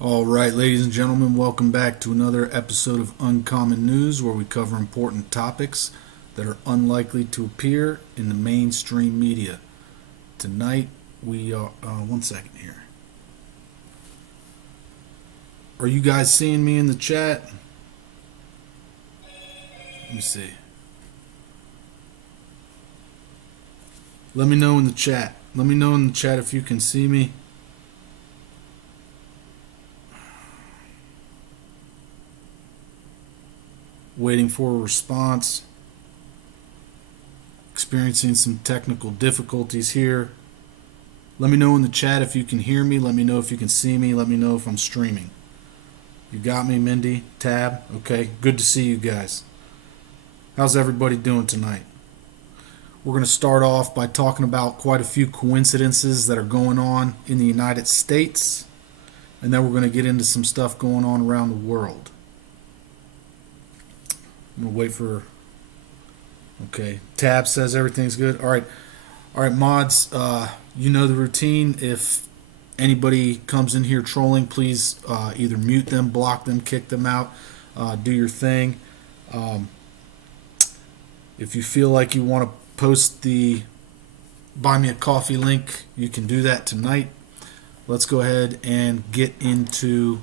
All right, ladies and gentlemen, welcome back to another episode of Uncommon News, where we cover important topics that are unlikely to appear in the mainstream media. Tonight, we are. One second here. Are you guys seeing me in the chat? Let me see. Let me know in the chat. Let me know in the chat if you can see me. Waiting for a response. Experiencing some technical difficulties here. Let me know in the chat if you can hear me. Let me know if you can see me. Let me know if I'm streaming. You got me, Mindy? Tab? Okay, good to see you guys. How's everybody doing tonight? We're going to start off by talking about quite a few coincidences that are going on in the United States, and then we're going to get into some stuff going on around the world. I'm going to wait for... Okay, Tab says everything's good. All right, mods, you know the routine. If anybody comes in here trolling, please either mute them, block them, kick them out, do your thing. If you feel like you want to post the Buy Me a Coffee link, you can do that tonight. Let's go ahead and get into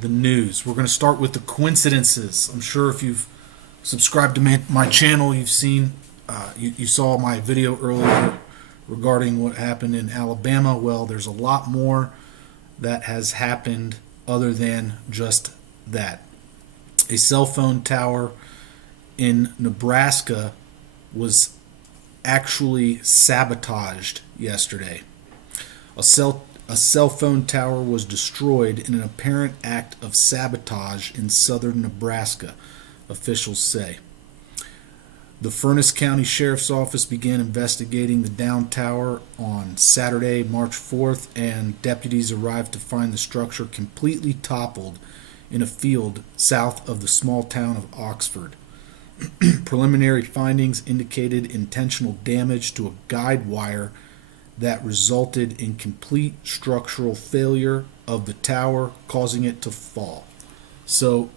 the news. We're going to start with the coincidences. I'm sure if you've subscribed to my channel, you've seen, you saw my video earlier regarding what happened in Alabama. Well, there's a lot more that has happened other than just that. A cell phone tower in Nebraska was actually sabotaged yesterday. A cell phone tower was destroyed in an apparent act of sabotage in southern Nebraska, officials say. The Furnas County Sheriff's Office began investigating the downed tower on Saturday, March 4th, and deputies arrived to find the structure completely toppled in a field south of the small town of Oxford. Preliminary findings indicated intentional damage to a guide wire that resulted in complete structural failure of the tower, causing it to fall. So,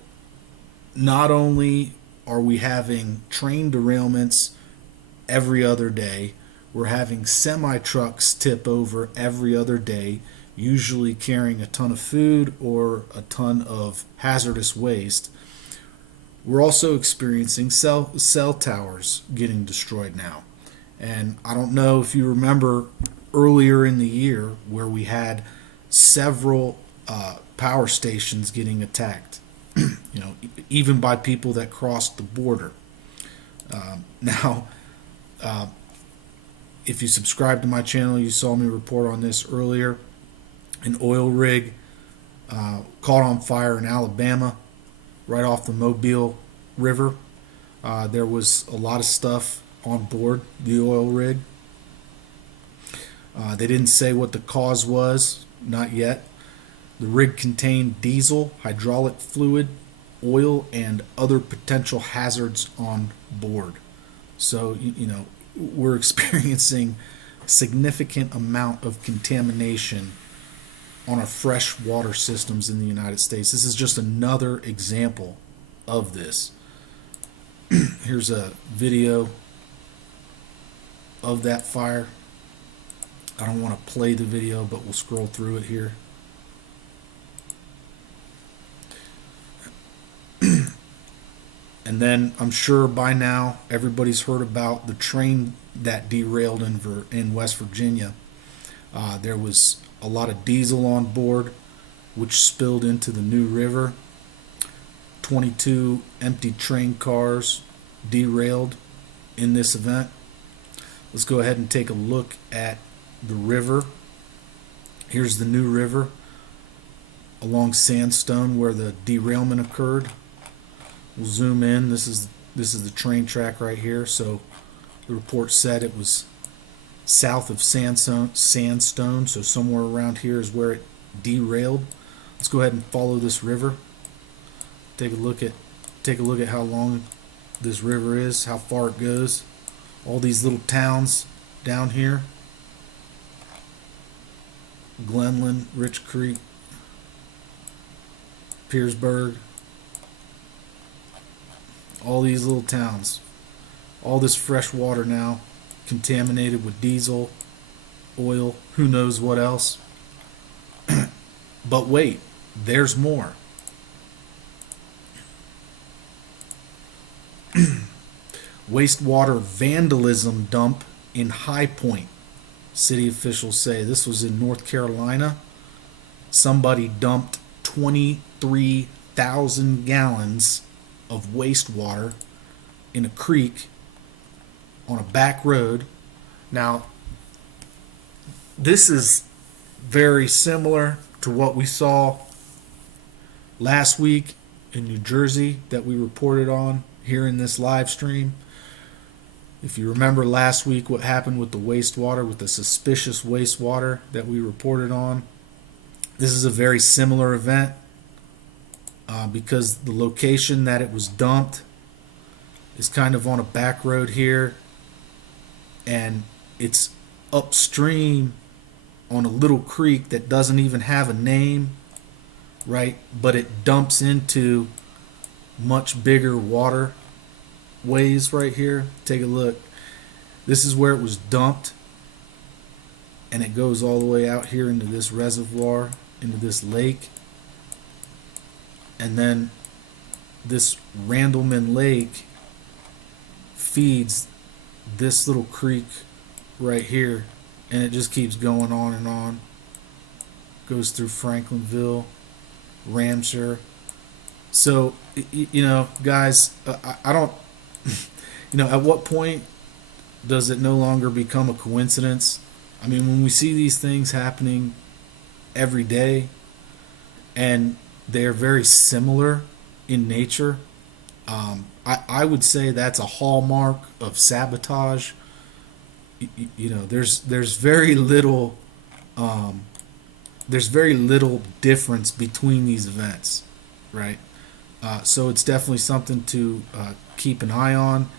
not only are we having train derailments every other day, we're having semi-trucks tip over every other day, usually carrying a ton of food or a ton of hazardous waste. We're also experiencing cell towers getting destroyed now. And I don't know if you remember earlier in the year where we had several power stations getting attacked. Even by people that crossed the border. Now, if you subscribe to my channel, you saw me report on this earlier. An oil rig caught on fire in Alabama, right off the Mobile River. There was a lot of stuff on board the oil rig. They didn't say what the cause was, not yet. The rig contained diesel, hydraulic fluid, oil, and other potential hazards on board. So, we're experiencing a significant amount of contamination on our fresh water systems in the United States. This is just another example of this. Here's a video of that fire. I don't want to play the video, but we'll scroll through it here. And then I'm sure by now everybody's heard about the train that derailed in West Virginia. There was a lot of diesel on board, which spilled into the New River. 22 empty train cars derailed in this event. Let's go ahead and take a look at the river. Here's the New River along Sandstone where the derailment occurred. We'll zoom in. This is the train track right here. So the report said it was south of Sandstone, so somewhere around here is where it derailed. Let's go ahead and follow this river. Take a look at how long this river is, how far it goes. All these little towns down here. Glenland, Rich Creek, Petersburg, all these little towns, all this fresh water now contaminated with diesel, oil, who knows what else. But wait, there's more. Wastewater vandalism dump in High Point, city officials say. This was in North Carolina. Somebody dumped 23,000 gallons of wastewater in a creek on a back road. Now, this is very similar to what we saw last week in New Jersey that we reported on here in this live stream. If you remember last week what happened with the wastewater, with the suspicious wastewater that we reported on, this is a very similar event because the location that it was dumped is kind of on a back road here, and it's upstream on a little creek that doesn't even have a name, right? But it dumps into much bigger waterways right here. Take a look. This is where it was dumped, and it goes all the way out here into this reservoir, into this lake. And then this Randleman Lake feeds this little creek right here, and it just keeps going on and on. Goes through Franklinville, Ramshire. So, you know, guys, I don't, you know, at what point does it no longer become a coincidence? I mean, when we see these things happening every day, and they're very similar in nature, I would say that's a hallmark of sabotage. You know, there's very little difference between these events, right? So it's definitely something to keep an eye on.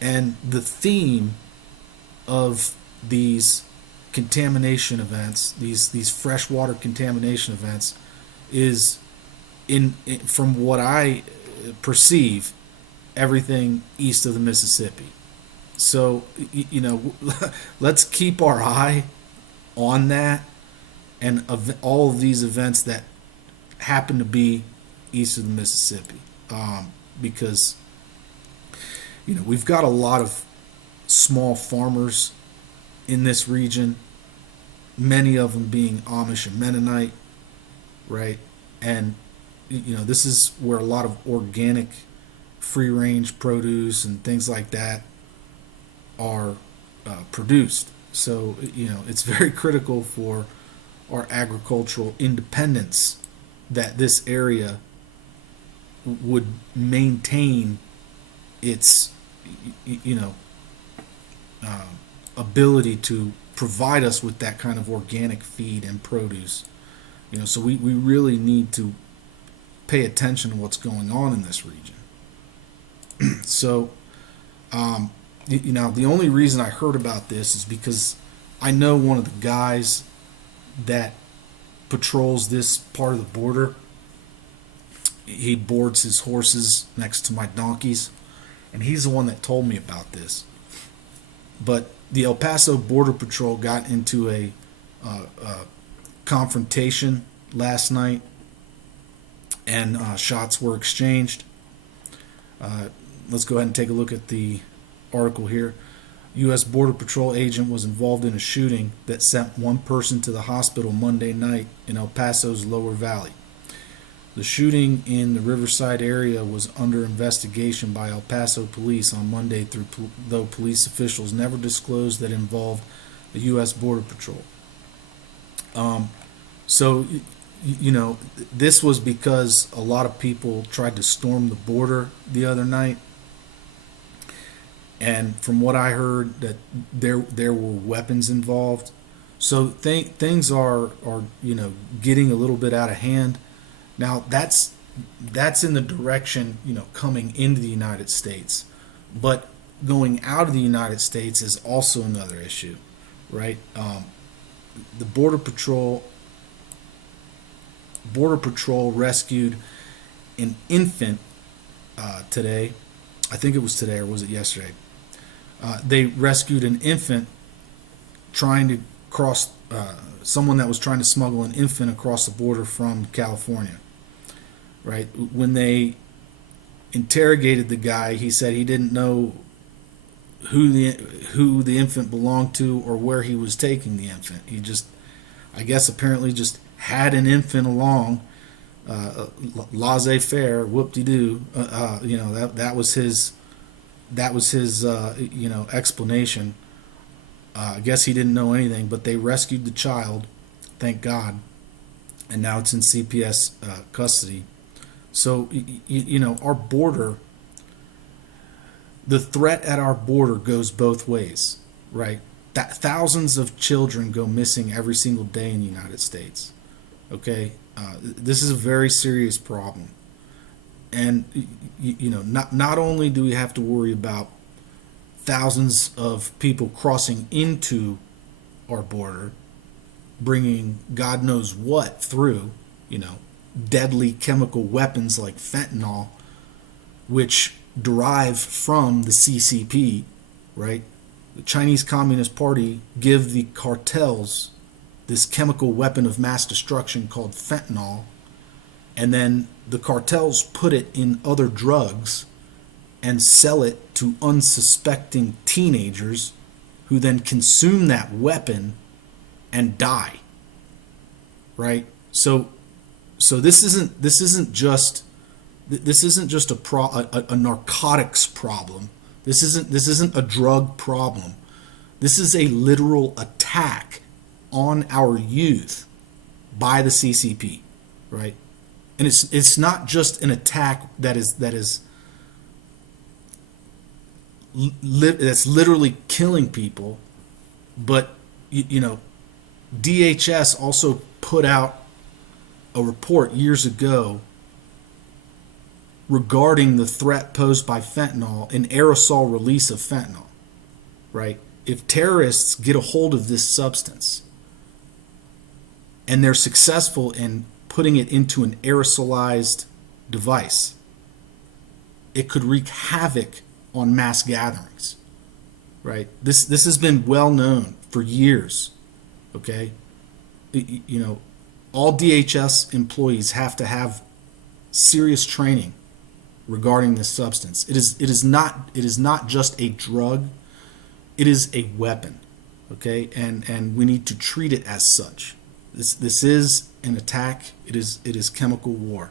And the theme of these contamination events, these freshwater contamination events, is from what I perceive, everything east of the Mississippi. So, you know, let's keep our eye on that and all of these events that happen to be east of the Mississippi, because, you know, we've got a lot of small farmers in this region, many of them being Amish and Mennonite, right? And, you know, this is where a lot of organic free range produce and things like that are produced. So, you know, it's very critical for our agricultural independence that this area would maintain its, you know, ability to provide us with that kind of organic feed and produce. You know, so we really need to pay attention to what's going on in this region. So, you know, the only reason I heard about this is because I know one of the guys that patrols this part of the border. He boards his horses next to my donkeys, and he's the one that told me about this. But the El Paso Border Patrol got into a confrontation last night, and shots were exchanged. Let's go ahead and take a look at the article here. U.S. Border Patrol agent was involved in a shooting that sent one person to the hospital Monday night in El Paso's Lower Valley. The shooting in the Riverside area was under investigation by El Paso police on Monday, though police officials never disclosed that it involved the U.S. Border Patrol. So, you know, this was because a lot of people tried to storm the border the other night. And from what I heard, that there were weapons involved. So things are you know, getting a little bit out of hand. Now that's in the direction, you know, coming into the United States, but going out of the United States is also another issue, right? The Border Patrol rescued an infant today. I think it was today, or was it yesterday? They rescued an infant trying to cross, someone that was trying to smuggle an infant across the border from California. Right? When they interrogated the guy, he said he didn't know who the infant belonged to or where he was taking the infant. He just, I guess, apparently just had an infant along, laissez-faire, whoop-de-doo. That was his explanation. I guess he didn't know anything, but they rescued the child, thank God, and now it's in CPS custody. So our border, the threat at our border goes both ways, right? That thousands of children go missing every single day in the United States. Okay, this is a very serious problem, and not only do we have to worry about thousands of people crossing into our border, bringing God knows what through, deadly chemical weapons like fentanyl, which derive from the CCP, right? The Chinese Communist Party give the cartels this chemical weapon of mass destruction called fentanyl, and then the cartels put it in other drugs and sell it to unsuspecting teenagers who then consume that weapon and die. Right? So this isn't just a narcotics problem. This isn't a drug problem. This is a literal attack on our youth by the CCP, right? And it's not just an attack that's literally killing people, but DHS also put out a report years ago regarding the threat posed by fentanyl, an aerosol release of fentanyl, right? If terrorists get a hold of this substance and they're successful in putting it into an aerosolized device, it could wreak havoc on mass gatherings, right? This has been well known for years, okay? All DHS employees have to have serious training regarding this substance. It is not just a drug, it is a weapon, okay? And we need to treat it as such. This is an attack. It is chemical war,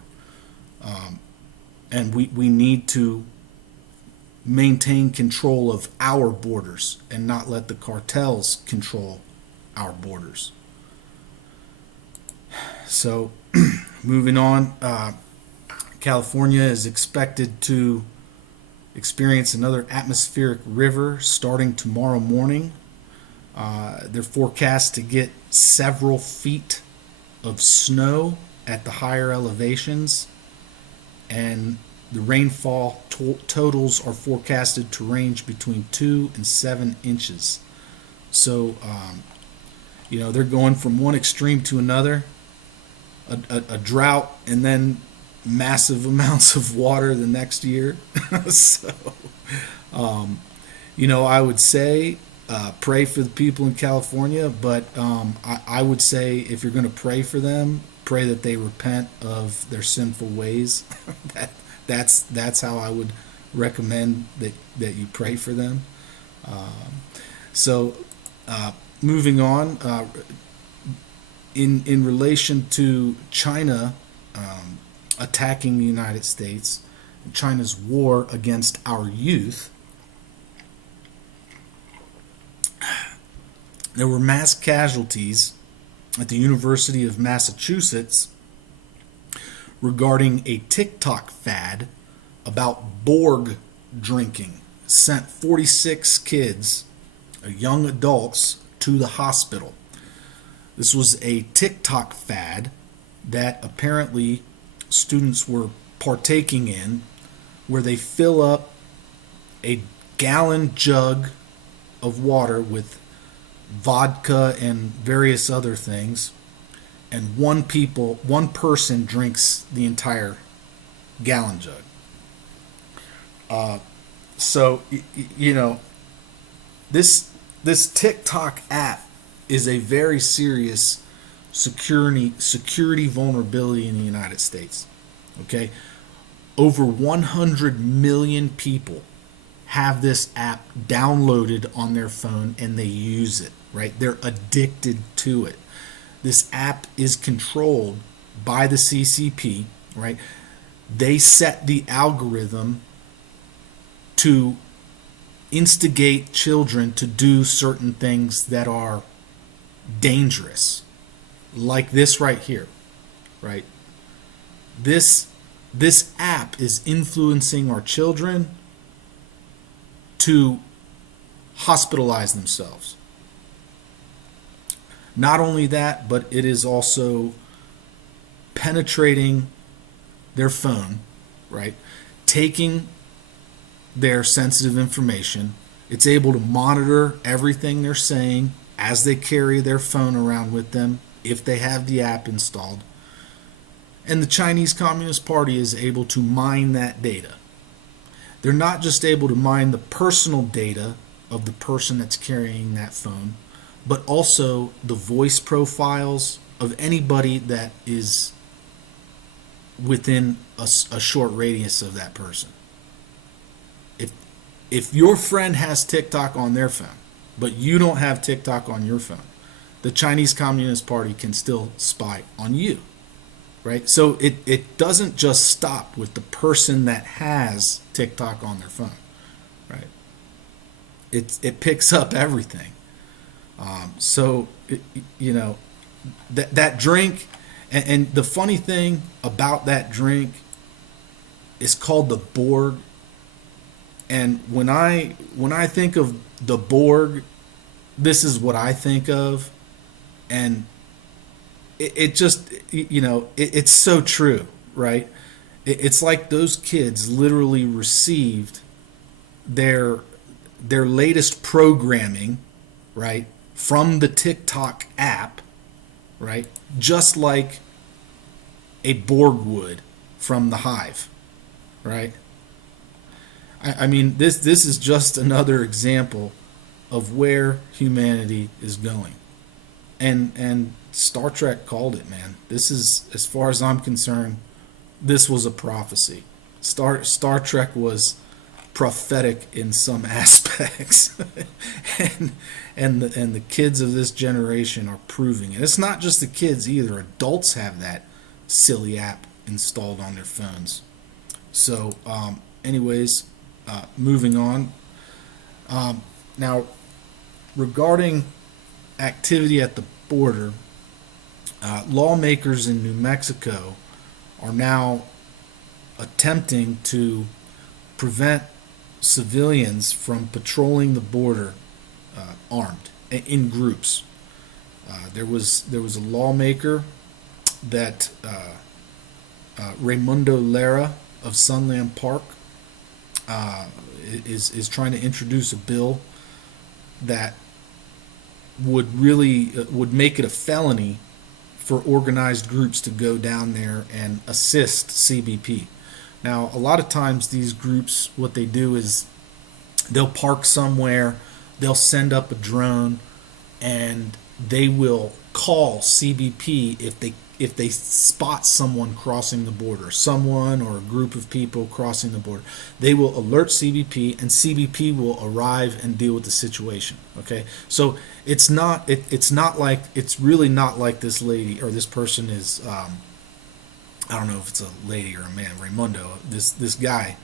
and we need to maintain control of our borders and not let the cartels control our borders. So, moving on, California is expected to experience another atmospheric river starting tomorrow morning. They're forecast to get several feet of snow at the higher elevations, and the rainfall totals are forecasted to range between 2 and 7 inches. So, they're going from one extreme to another, a drought, and then massive amounts of water the next year. So, I would say pray for the people in California, but I would say if you're going to pray for them, pray that they repent of their sinful ways. That's how I would recommend that you pray for them. Moving on, in relation to China attacking the United States, China's war against our youth, there were mass casualties at the University of Massachusetts regarding a TikTok fad about Borg drinking. Sent 46 kids, young adults, to the hospital. This was a TikTok fad that apparently students were partaking in, where they fill up a gallon jug of water with vodka and various other things, and one person drinks the entire gallon jug. So you know, this TikTok app is a very serious security vulnerability in the United States. Okay, over 100 million people have this app downloaded on their phone and they use it. Right, they're addicted to it. This app is controlled by the CCP. Right, they set the algorithm to instigate children to do certain things that are dangerous, like this right here. Right, this app is influencing our children to hospitalize themselves. Not only that, but it is also penetrating their phone, right? Taking their sensitive information. It's able to monitor everything they're saying as they carry their phone around with them if they have the app installed. And the Chinese Communist Party is able to mine that data. They're not just able to mine the personal data of the person that's carrying that phone, but also the voice profiles of anybody that is within a short radius of that person. If your friend has TikTok on their phone, but you don't have TikTok on your phone, the Chinese Communist Party can still spy on you. Right? So it doesn't just stop with the person that has TikTok on their phone. Right? It picks up everything. That drink, and the funny thing about that drink is called the Borg. And when I think of the Borg, this is what I think of, and it's so true, right? It's like those kids literally received their latest programming, right, from the TikTok app, right, just like a Borg would from the Hive, right? I mean, this is just another example of where humanity is going, and Star Trek called it, man. This is, as far as I'm concerned, this was a prophecy. Star Trek was prophetic in some aspects, and the kids of this generation are proving it. It's not just the kids either. Adults have that silly app installed on their phones. So, anyways. Moving on. Now, regarding activity at the border, lawmakers in New Mexico are now attempting to prevent civilians from patrolling the border armed in groups. There was a lawmaker that Raimundo Lara of Sunland Park is trying to introduce a bill that would make it a felony for organized groups to go down there and assist CBP. Now, a lot of times these groups, what they do is they'll park somewhere, they'll send up a drone, and they will call CBP if they spot someone crossing the border, someone or a group of people crossing the border. They will alert CBP, and CBP will arrive and deal with the situation. Okay, so it's really not like this lady or this person is. I don't know if it's a lady or a man. Raimundo, this guy,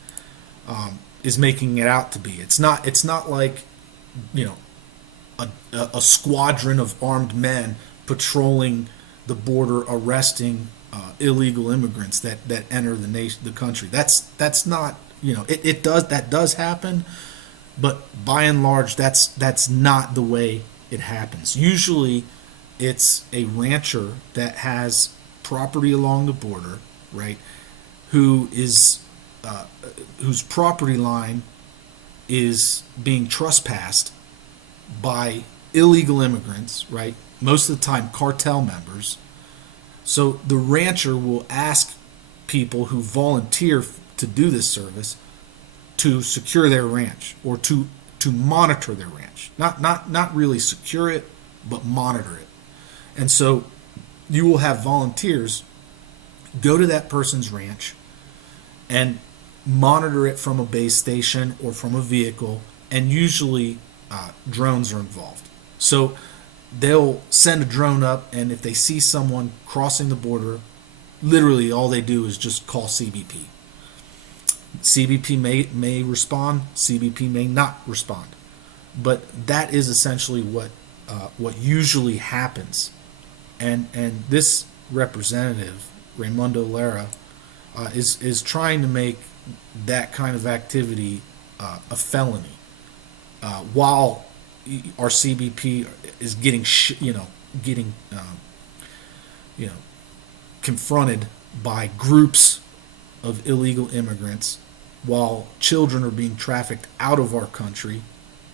is making it out to be. It's not like, a squadron of armed men patrolling the border, arresting illegal immigrants that enter the country. That's not, that does happen, but by and large that's not the way it happens. Usually it's a rancher that has property along the border, right, whose property line is being trespassed by illegal immigrants, right? Most of the time cartel members. So the rancher will ask people who volunteer to do this service to secure their ranch, or to monitor their ranch. Not really secure it, but monitor it. And so you will have volunteers go to that person's ranch and monitor it from a base station or from a vehicle, and usually drones are involved. So they'll send a drone up, and if they see someone crossing the border, literally all they do is just call CBP. CBP may respond, CBP may not respond, but that is essentially what usually happens. And this representative, Raimundo Lara, is trying to make that kind of activity a felony, while our CBP is getting confronted by groups of illegal immigrants, while children are being trafficked out of our country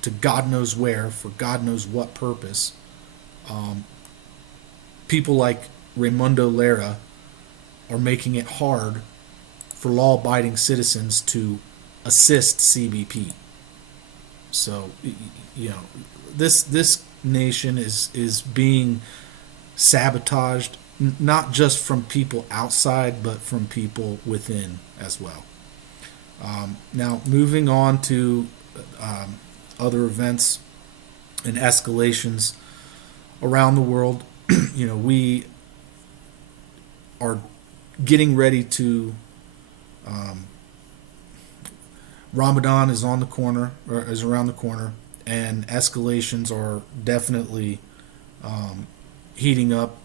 to God knows where for God knows what purpose. People like Raimundo Lara are making it hard for law-abiding citizens to assist CBP. So, this nation is being sabotaged, not just from people outside, but from people within as well. Now, moving on to other events and escalations around the world, we are getting ready to. Ramadan is on the corner, or is around the corner, and escalations are definitely heating up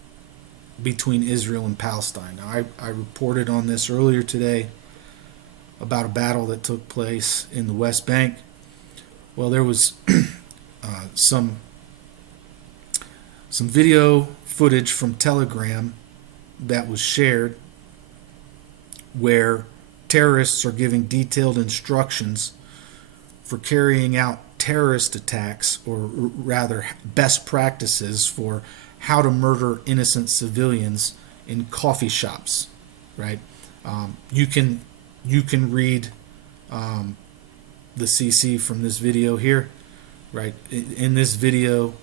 between Israel and Palestine. Now, I reported on this earlier today about a battle that took place in the West Bank. Well, there was some video footage from Telegram that was shared where terrorists are giving detailed instructions for carrying out terrorist attacks, or rather best practices for how to murder innocent civilians in coffee shops, right? You can read the CC from this video here, right? In this video,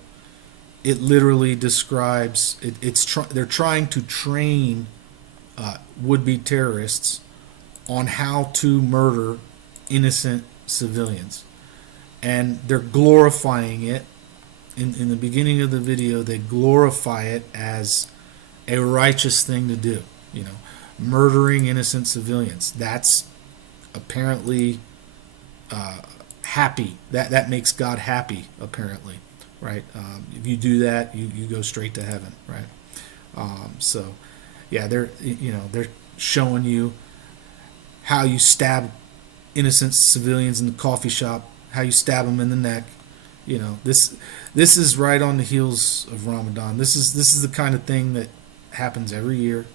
it literally describes they're trying to train would-be terrorists on how to murder innocent civilians, and they're glorifying it. In the beginning of the video, they glorify it as a righteous thing to do. Murdering innocent civilians. That's apparently happy. That makes God happy, apparently, right? If you do that, you go straight to heaven, right? So, yeah, they're showing you how you stab innocent civilians in the coffee shop, how you stab them in the neck. This is right on the heels of Ramadan. This is the kind of thing that happens every year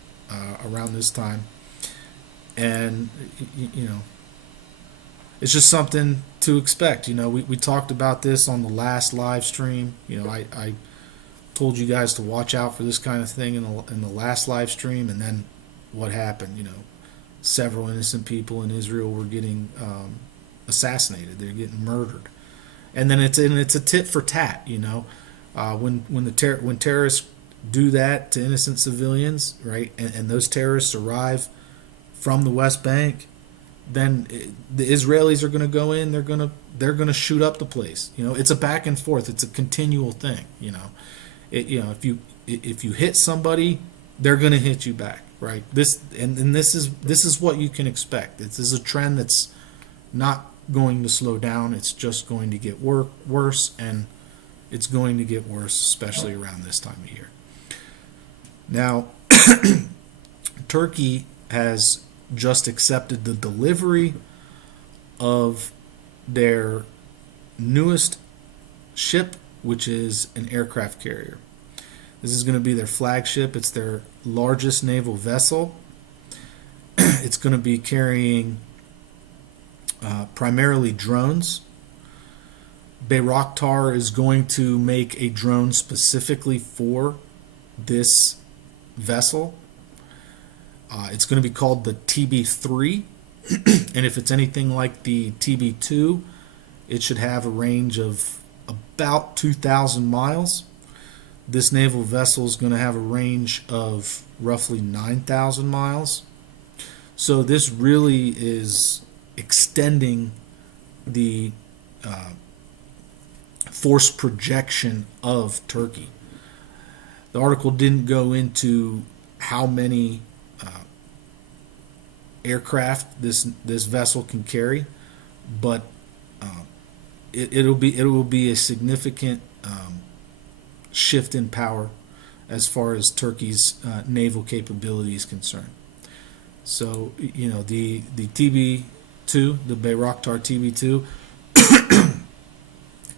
around this time, and it's just something to expect. We talked about this on the last live stream. I told you guys to watch out for this kind of thing in the last live stream, and then what happened? Several innocent people in Israel were getting assassinated. They're getting murdered, and then it's a tit for tat. When terrorists do that to innocent civilians, right, and those terrorists arrive from the West Bank, then the Israelis are going to go in. They're going to shoot up the place. It's a back and forth. It's a continual thing. If you hit somebody, they're going to hit you back. Right. This is what you can expect. This is a trend that's not going to slow down. It's just going to get worse, and it's going to get worse, especially around this time of year. Now, Turkey has just accepted the delivery of their newest ship, which is an aircraft carrier. This is going to be their flagship. It's their largest naval vessel. It's going to be carrying primarily drones. Bayraktar is going to make a drone specifically for this vessel. It's going to be called the TB3, and if it's anything like the TB2, it should have a range of about 2,000 miles. This naval vessel is going to have a range of roughly 9,000 miles. So this really is extending the force projection of Turkey. The article didn't go into how many aircraft this vessel can carry, but it will be a significant shift in power as far as Turkey's naval capability is concerned. So the TB2, the Bayraktar TB2,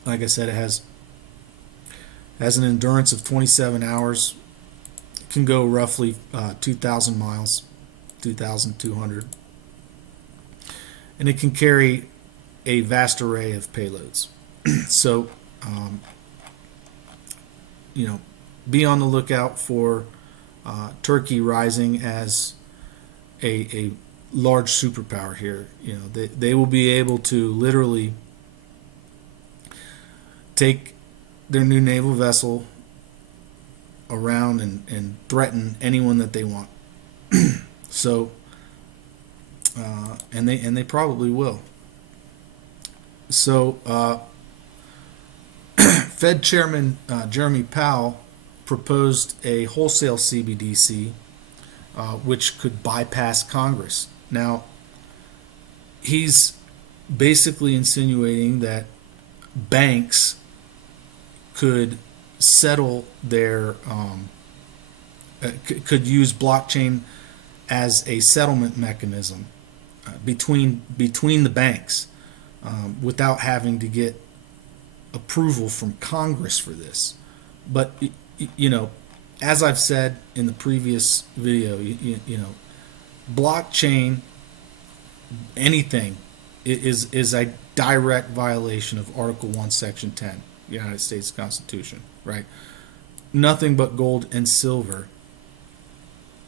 like I said, it has an endurance of 27 hours. It can go roughly 2,000 miles, 2,200, and it can carry a vast array of payloads. So, be on the lookout for Turkey rising as a large superpower here. They will be able to literally take their new naval vessel around and threaten anyone that they want. So, and they probably will. So, Fed Chairman Jeremy Powell proposed a wholesale CBDC, which could bypass Congress. Now, he's basically insinuating that banks could settle their could use blockchain as a settlement mechanism between the banks without having to get approval from Congress for this. But as I've said in the previous video, blockchain, anything is a direct violation of Article 1, Section 10, United States Constitution, right? Nothing but gold and silver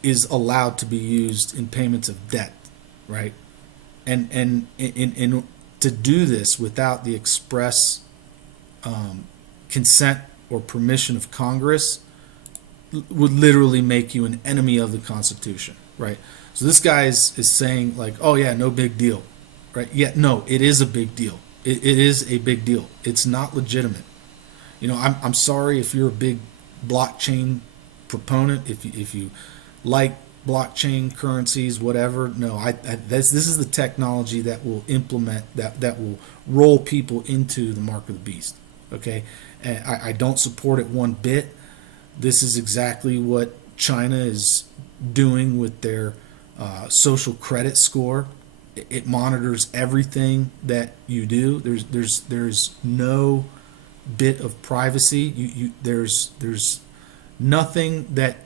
is allowed to be used in payments of debt, right? And in to do this without the express consent or permission of Congress would literally make you an enemy of the Constitution, right? So this guy is saying like, oh yeah, no big deal, right? Yeah, no, it is a big deal. It is a big deal. It's not legitimate. I'm sorry if you're a big blockchain proponent, if you like blockchain currencies, whatever. No, this is the technology that will implement that will roll people into the mark of the beast. Okay, and I don't support it one bit. This is exactly what China is doing with their social credit score. It monitors everything that you do. There's no bit of privacy. There's nothing that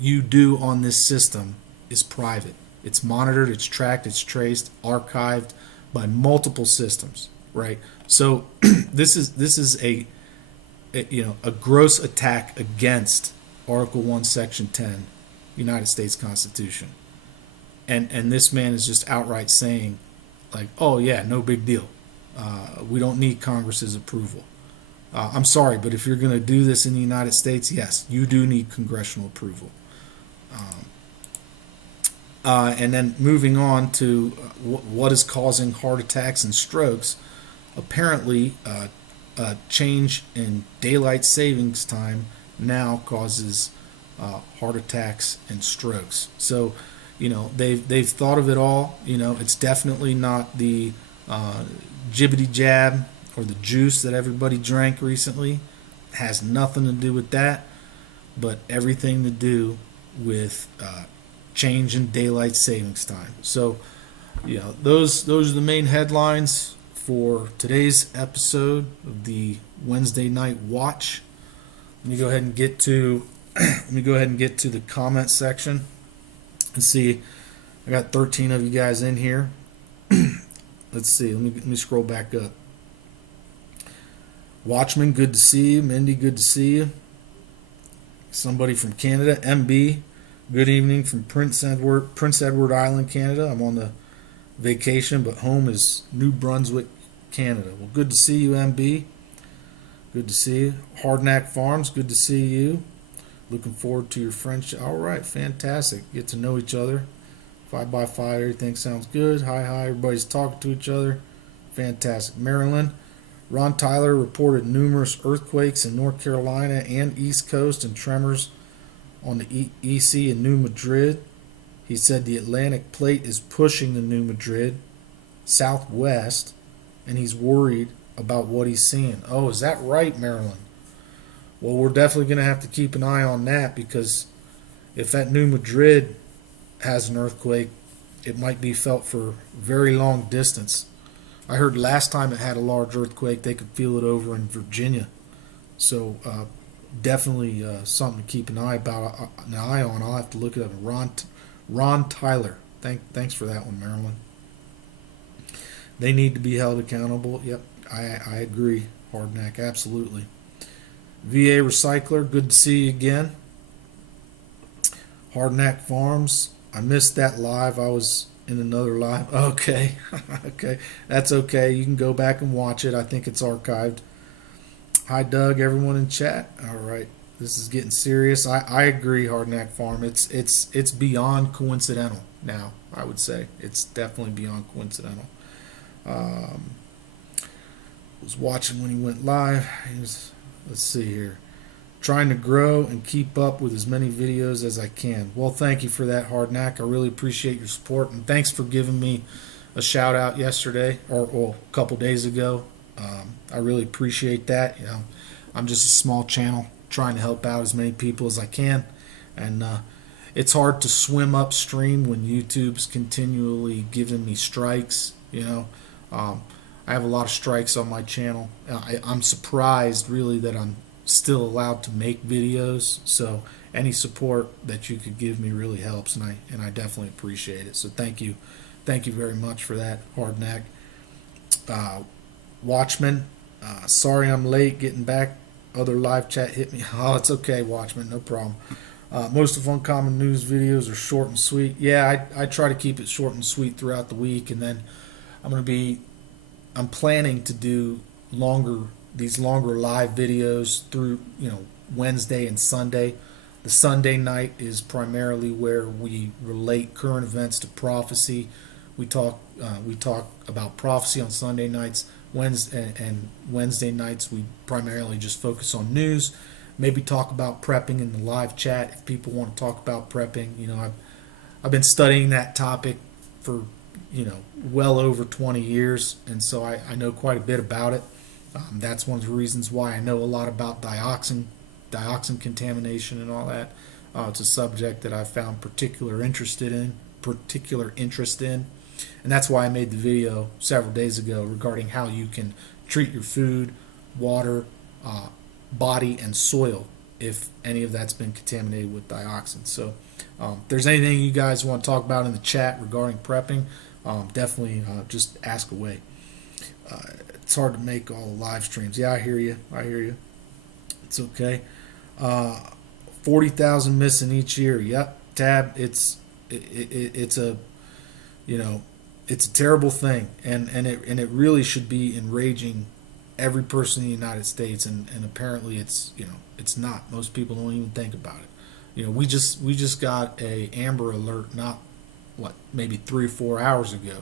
you do on this system is private. It's monitored, it's tracked, it's traced, archived by multiple systems, right? So this is a gross attack against Article 1, Section 10, United States Constitution. And this man is just outright saying, like, oh yeah, no big deal. We don't need Congress's approval. I'm sorry, but if you're going to do this in the United States, yes, you do need congressional approval. And then moving on to what is causing heart attacks and strokes. Apparently, a change in daylight savings time now causes heart attacks and strokes. So, they've thought of it all. It's definitely not the jibbity jab or the juice that everybody drank recently. It has nothing to do with that, but everything to do with change in daylight savings time. So, those are the main headlines for today's episode of the Wednesday Night Watch. Let me go ahead and get to the comment section and see. I got 13 of you guys in here. Let's see. Let me scroll back up. Watchman, good to see you. Mindy, good to see you. Somebody from Canada, MB, Good evening from Prince Edward Island, Canada. I'm on the vacation, but home is New Brunswick, Canada. Well, good to see you, MB. Good to see you. Hardknack Farms, good to see you. Looking forward to your friendship. All right, fantastic. Get to know each other. 5x5, everything sounds good. Hi, everybody's talking to each other. Fantastic. Maryland, Ron Tyler reported numerous earthquakes in North Carolina and East Coast and tremors on the EC in New Madrid. He said the Atlantic plate is pushing the New Madrid southwest, and he's worried about what he's seeing. Oh, is that right, Maryland? Well, we're definitely going to have to keep an eye on that, because if that New Madrid has an earthquake, it might be felt for very long distance. I heard last time it had a large earthquake, they could feel it over in Virginia. So definitely something to keep an eye on. I'll have to look it up. Ron Tyler. Thanks for that one, Maryland. They need to be held accountable. Yep, I agree, Hardknack, absolutely. VA Recycler, good to see you again. Hardknack Farms, I missed that live. I was in another live. Okay, okay, that's okay. You can go back and watch it. I think it's archived. Hi, Doug. Everyone in chat. All right, this is getting serious. I agree, Hardknack Farm. It's beyond coincidental now. I would say it's definitely beyond coincidental. Was watching when he went live. Let's see here. Trying to grow and keep up with as many videos as I can. Well, thank you for that, Hardknack. I really appreciate your support, and thanks for giving me a shout out yesterday or a couple days ago. I really appreciate that. You know, I'm just a small channel trying to help out as many people as I can, and it's hard to swim upstream when YouTube's continually giving me strikes. You know, I have a lot of strikes on my channel. I'm surprised, really, that I'm still allowed to make videos. So any support that you could give me really helps, and I definitely appreciate it. So thank you very much for that, Hardknack. Watchman, sorry I'm late getting back. Other live chat hit me. Oh, it's okay, Watchman, no problem. Most of Uncommon News videos are short and sweet. Yeah, I try to keep it short and sweet throughout the week, and then I'm planning to do these longer live videos through, Wednesday and Sunday. The Sunday night is primarily where we relate current events to prophecy. We talk about prophecy on Sunday nights. Wednesday nights we primarily just focus on news. Maybe talk about prepping in the live chat if people want to talk about prepping. I've been studying that topic for well over 20 years, and so I know quite a bit about it. That's one of the reasons why I know a lot about dioxin contamination and all that. It's a subject that I've found particular interest in, and that's why I made the video several days ago regarding how you can treat your food, water, body, and soil if any of that's been contaminated with dioxin. So if there's anything you guys want to talk about in the chat regarding prepping, definitely just ask away. It's hard to make all the live streams. Yeah, I hear you. It's okay. 40,000 missing each year. Yep, Tab. It's a it's a terrible thing, and it really should be enraging every person in the United States, and apparently it's not. Most people don't even think about it. We just got a Amber Alert maybe 3 or 4 hours ago.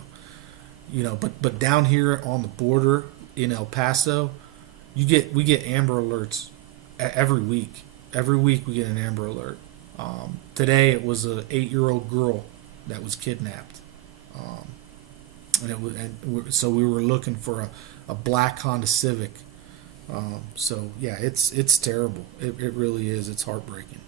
But down here on the border in El Paso, we get Amber Alerts every week. Every week we get an Amber Alert. Today it was an 8-year-old girl that was kidnapped, so we were looking for a black Honda Civic. So yeah, it's terrible. It really is. It's heartbreaking.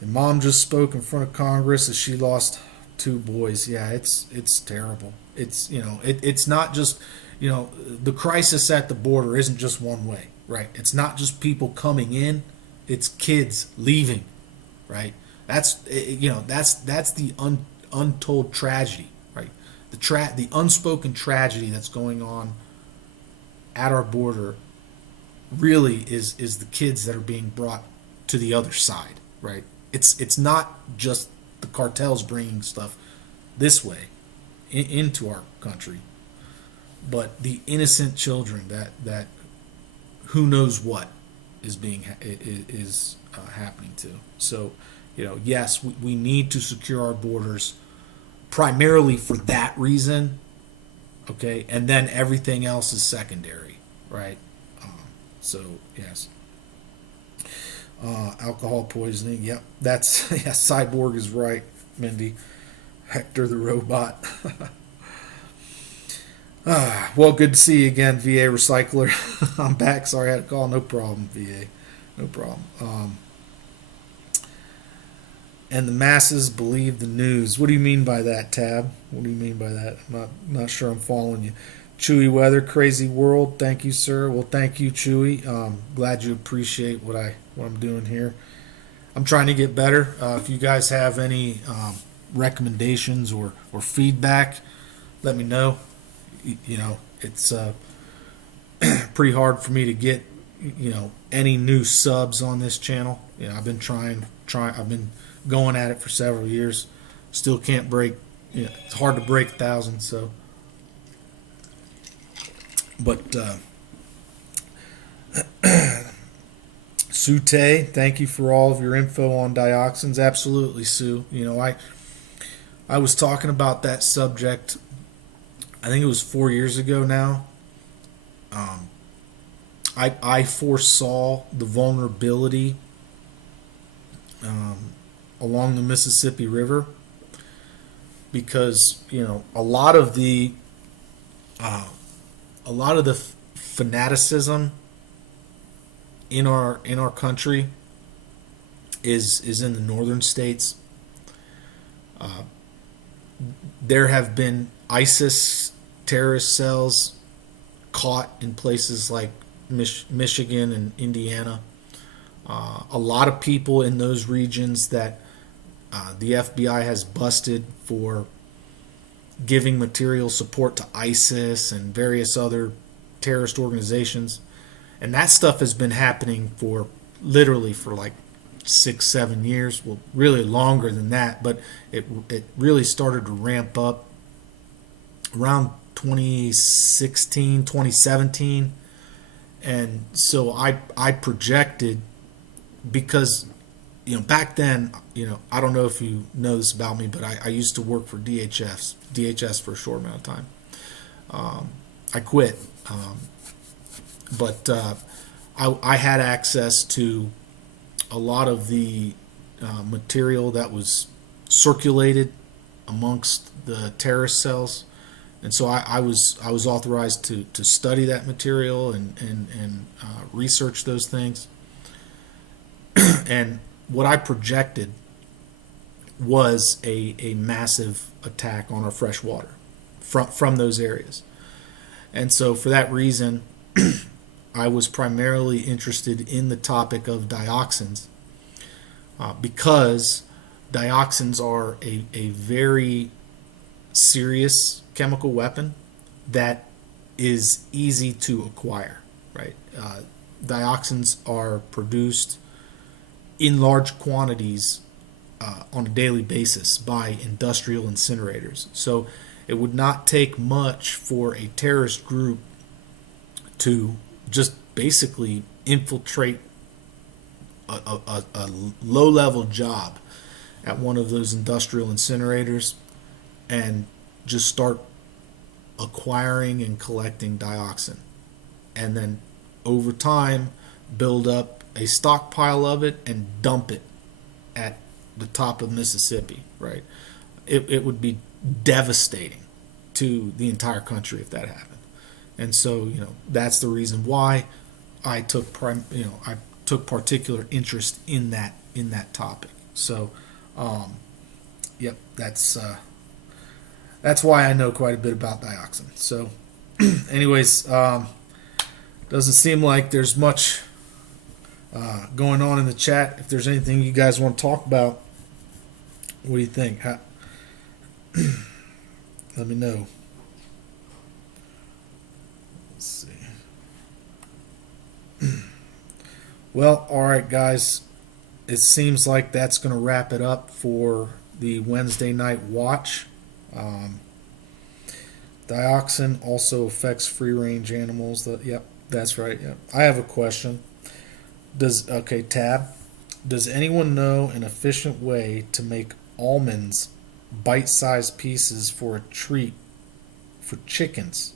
And Mom just spoke in front of Congress as she lost 2 boys. Yeah, it's terrible. It's not just the crisis at the border isn't just one way, right? It's not just people coming in, it's kids leaving, right? That's the untold tragedy, right? The unspoken tragedy that's going on at our border really is the kids that are being brought to the other side, right? It's not just the cartels bringing stuff this way into our country, but the innocent children that who knows what is happening to. So, yes, we need to secure our borders primarily for that reason, okay, and then everything else is secondary, right? So yes, alcohol poisoning. Yep, that's yeah. Cyborg is right, Mindy. Hector the robot. Well, good to see you again, VA Recycler. I'm back. Sorry I had to call. No problem, VA. No problem. And the masses believe the news. What do you mean by that, Tab? What do you mean by that? I'm not sure I'm following you. Chewy Weather, Crazy World. Thank you, sir. Well, thank you, Chewy. Glad you appreciate what I'm doing here. I'm trying to get better. If you guys have any recommendations or feedback, let me know. It's pretty hard for me to get any new subs on this channel. I've been I've been going at it for several years. Still can't break. It's hard to break 1,000. So, but Sute, thank you for all of your info on dioxins. Absolutely, Sue. I was talking about that subject. I think it was 4 years ago now. I foresaw the vulnerability along the Mississippi River because a lot of the fanaticism in our country is in the northern states. There have been ISIS terrorist cells caught in places like Michigan and Indiana. A lot of people in those regions that the FBI has busted for giving material support to ISIS and various other terrorist organizations. And that stuff has been happening for like 6-7 years. Well, really longer than that, but it really started to ramp up around 2016, 2017. And so I projected, because back then, I don't know if you know this about me, but I used to work for DHS for a short amount of time. I quit, but I had access to a lot of the material that was circulated amongst the terrorist cells, and so I was authorized to study that material and research those things. And what I projected was a massive attack on our fresh water from those areas. And so for that reason, I was primarily interested in the topic of dioxins because dioxins are a very serious chemical weapon that is easy to acquire, right? Dioxins are produced in large quantities on a daily basis by industrial incinerators. So it would not take much for a terrorist group to just basically infiltrate a low-level job at one of those industrial incinerators and just start acquiring and collecting dioxin, and then over time build up a stockpile of it and dump it at the top of Mississippi, right? It would be devastating to the entire country if that happened. And so, that's the reason why I took particular interest in that topic. So, yep, that's why I know quite a bit about dioxin. So, anyways, doesn't seem like there's much going on in the chat. If there's anything you guys want to talk about, what do you think? Let me know. Let's see. Well, all right, guys. it seems like that's going to wrap it up for the Wednesday night watch. Um, Dioxin also affects free range animals. Yep, that's right. Yep. I have a question. Tab. Does anyone know an efficient way to make almonds bite-sized pieces for a treat for chickens?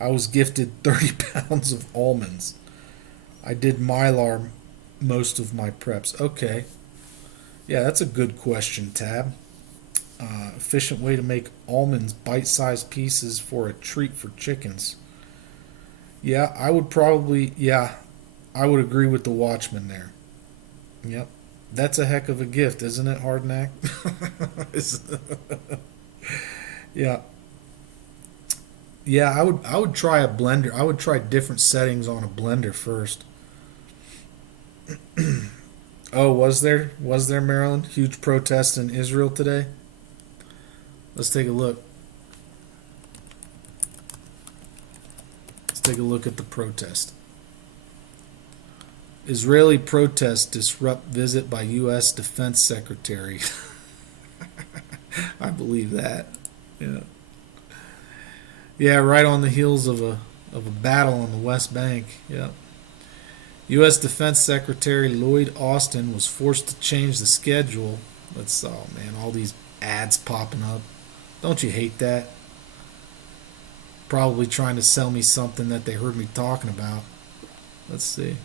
I was gifted 30 pounds of almonds. I did Mylar most of my preps. Okay. Yeah, that's a good question, Tab. Efficient way to make almonds bite-sized pieces for a treat for chickens. Yeah, I would agree with the Watchman there. Yep. That's a heck of a gift, isn't it, Hardnack? Yeah. Yeah, I would try a blender. I would try different settings on a blender first. Oh, was there Maryland? Huge protest in Israel today? Let's take a look. Let's take a look at the protest. Israeli protests disrupt visit by U.S. Defense Secretary. I believe that. Yeah. Yeah, right on the heels of a battle on the West Bank. Yeah. U.S. Defense Secretary Lloyd Austin was forced to change the schedule. Oh man, all these ads popping up. Don't you hate that? Probably trying to sell me something that they heard me talking about. Let's see.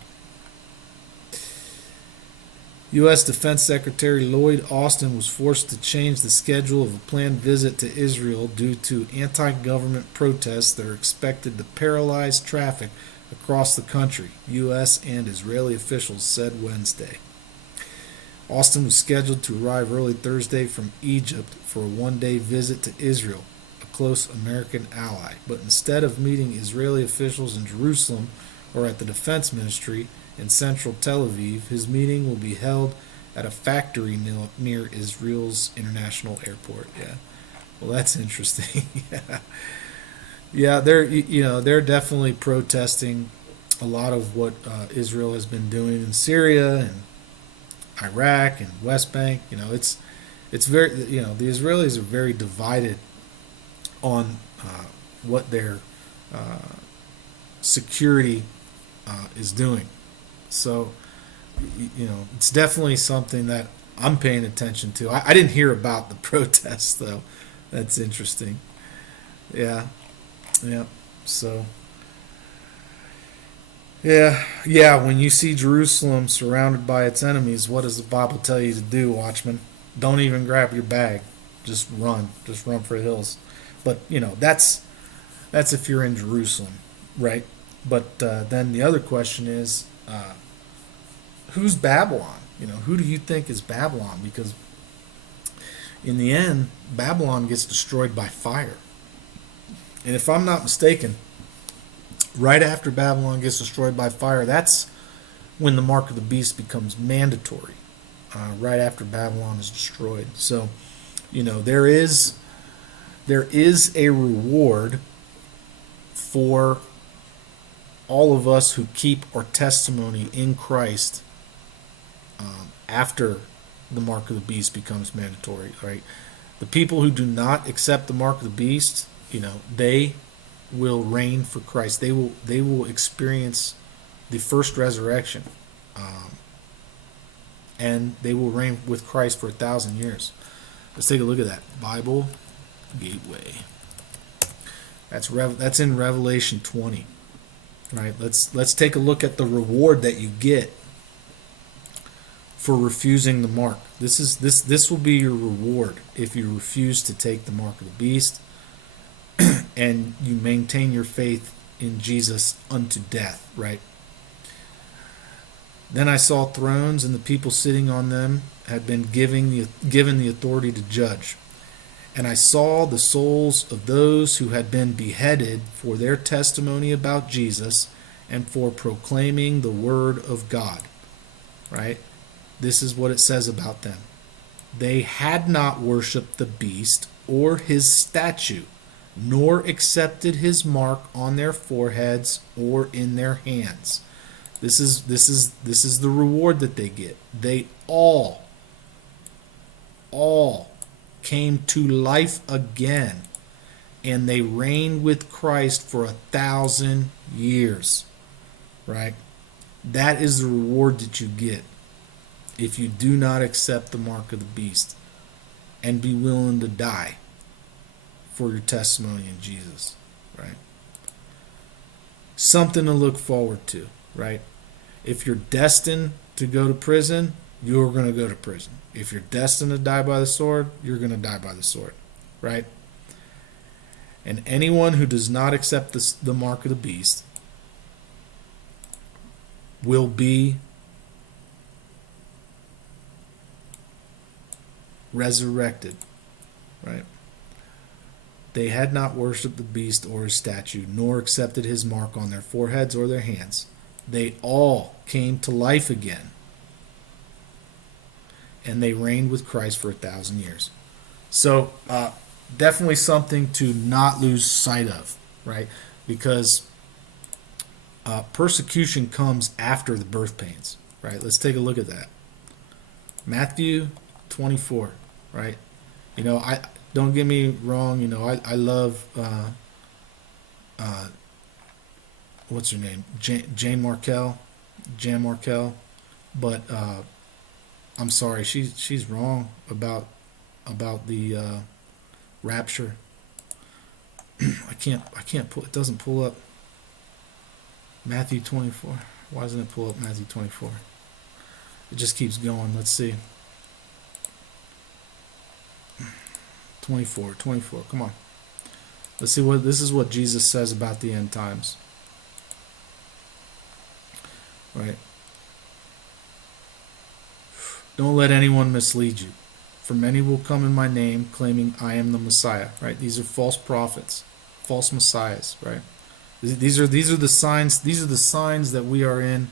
U.S. Defense Secretary Lloyd Austin was forced to change the schedule of a planned visit to Israel due to anti-government protests that are expected to paralyze traffic across the country, U.S. and Israeli officials said Wednesday. Austin was scheduled to arrive early Thursday from Egypt for a one-day visit to Israel, a close American ally, but instead of meeting Israeli officials in Jerusalem or at the Defense Ministry in central Tel Aviv, his meeting will be held at a factory near Israel's international airport. Yeah, well, that's interesting. Yeah. Yeah, they're definitely protesting a lot of what Israel has been doing in Syria and Iraq and West Bank. It's very the Israelis are very divided on what their security is doing. So it's definitely something that I'm paying attention to. I didn't hear about the protests though. That's interesting. Yeah. Yeah. So, yeah. When you see Jerusalem surrounded by its enemies, what does the Bible tell you to do, Watchman? Don't even grab your bag. Just run. Just run for the hills. But that's if you're in Jerusalem, right? But then the other question is, who's Babylon? Who do you think is Babylon? Because in the end, Babylon gets destroyed by fire. And if I'm not mistaken, right after Babylon gets destroyed by fire, that's when the mark of the beast becomes mandatory. Right after Babylon is destroyed. So, there is a reward for all of us who keep our testimony in Christ after the mark of the beast becomes mandatory. Right? The people who do not accept the mark of the beast, they will reign for Christ. They will experience the first resurrection, and they will reign with Christ for 1,000 years. Let's take a look at that. Bible Gateway. That's in Revelation 20. Right. Let's take a look at the reward that you get for refusing the mark. This will be your reward if you refuse to take the mark of the beast and you maintain your faith in Jesus unto death, right? Then I saw thrones, and the people sitting on them had been given the authority to judge. And I saw the souls of those who had been beheaded for their testimony about Jesus and for proclaiming the word of God, right? This is what it says about them. They had not worshipped the beast or his statue, nor accepted his mark on their foreheads or in their hands. This is the reward that they get. They all came to life again, and they reigned with Christ for 1,000 years. Right? That is the reward that you get if you do not accept the mark of the beast and be willing to die for your testimony in Jesus. Right? Something to look forward to. Right? If you're destined to go to prison, you're going to go to prison. If you're destined to die by the sword, you're going to die by the sword. Right? And anyone who does not accept the mark of the beast will be resurrected. Right? They had not worshipped the beast or his statue, nor accepted his mark on their foreheads or their hands. They all came to life again, and they reigned with Christ for 1,000 years. So definitely something to not lose sight of, right? Because persecution comes after the birth pains, right? Let's take a look at that. Matthew 24, right? I don't get me wrong. I love what's her name, Jan Markell, but I'm sorry, she's wrong about the rapture. I can't pull. It doesn't pull up Matthew 24. Why doesn't it pull up Matthew 24? It just keeps going. Let's see. 24. Come on. Let's see what this is. What Jesus says about the end times. Right. Don't let anyone mislead you, for many will come in my name, claiming I am the Messiah. Right. These are false prophets, false messiahs. Right. These are the signs. These are the signs that we are in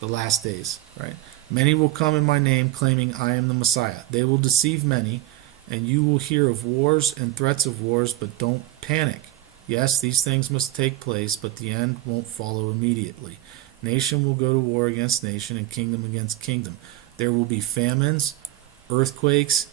the last days. Right. Many will come in my name, claiming I am the Messiah. They will deceive many, and you will hear of wars and threats of wars, but don't panic. Yes, these things must take place, but the end won't follow immediately. Nation will go to war against nation, and kingdom against kingdom. There will be famines, earthquakes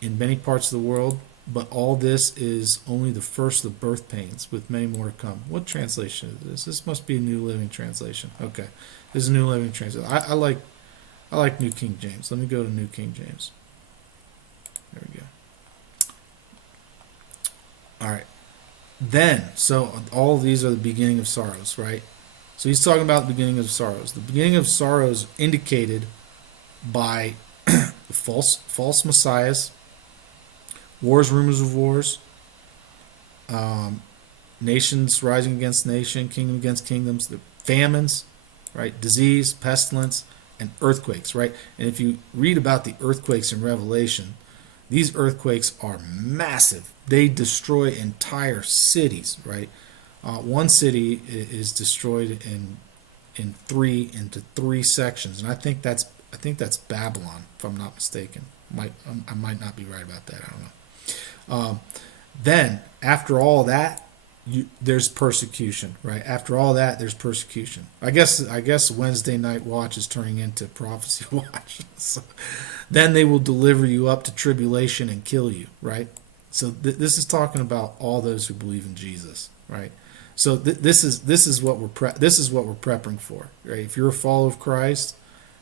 in many parts of the world, but all this is only the first of birth pains, with many more to come. What translation is this? This must be a New Living Translation. Okay, this is a New Living Translation. I like New King James. Let me go to New King James. There we go. All right. Then, so all of these are the beginning of sorrows, right? So he's talking about the beginning of sorrows. The beginning of sorrows indicated by false messiahs, wars, rumors of wars, nations rising against nation, kingdom against kingdoms, the famines, right? Disease, pestilence, and earthquakes, right? And if you read about the earthquakes in Revelation, these earthquakes are massive. They destroy entire cities, right? One city is destroyed into three sections, and I think that's Babylon, if I'm not mistaken. I might not be right about that. I don't know. Then after all that, there's persecution, right? After all that, there's persecution. I guess Wednesday night watch is turning into prophecy watch. So, then they will deliver you up to tribulation and kill you, right? So this is talking about all those who believe in Jesus, right? So this is what we're prepping for, right? If you're a follower of Christ,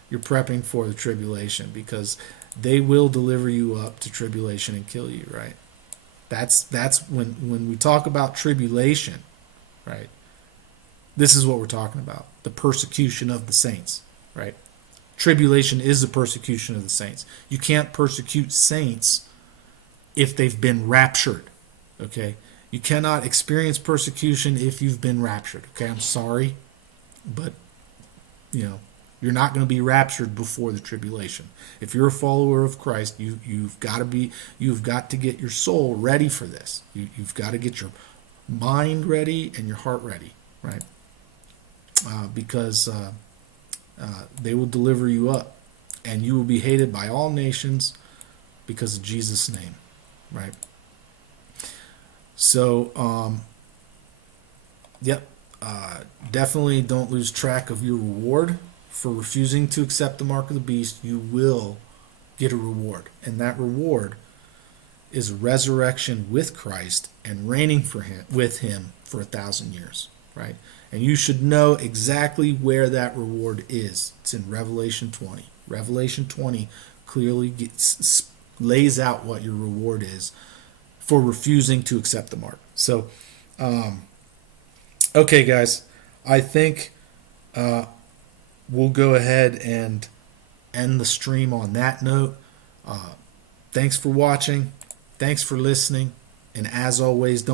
you're prepping for the tribulation, because they will deliver you up to tribulation and kill you, right? That's when we talk about tribulation, right? This is what we're talking about: the persecution of the saints, right? Tribulation is the persecution of the saints. You can't persecute saints if they've been raptured, okay? You cannot experience persecution if you've been raptured, okay? I'm sorry, but you're not going to be raptured before the tribulation. If you're a follower of Christ, you've got to get your soul ready for this. You've got to get your mind ready and your heart ready, right? Because they will deliver you up, and you will be hated by all nations because of Jesus' name, right? So, yep. Definitely don't lose track of your reward for refusing to accept the mark of the beast. You will get a reward, and that reward is resurrection with Christ and reigning with him for 1,000 years, right? And you should know exactly where that reward is. It's in Revelation 20. Revelation 20 clearly lays out what your reward is for refusing to accept the mark. So, okay, guys, I think we'll go ahead and end the stream on that note. Thanks for watching. Thanks for listening. And as always, don't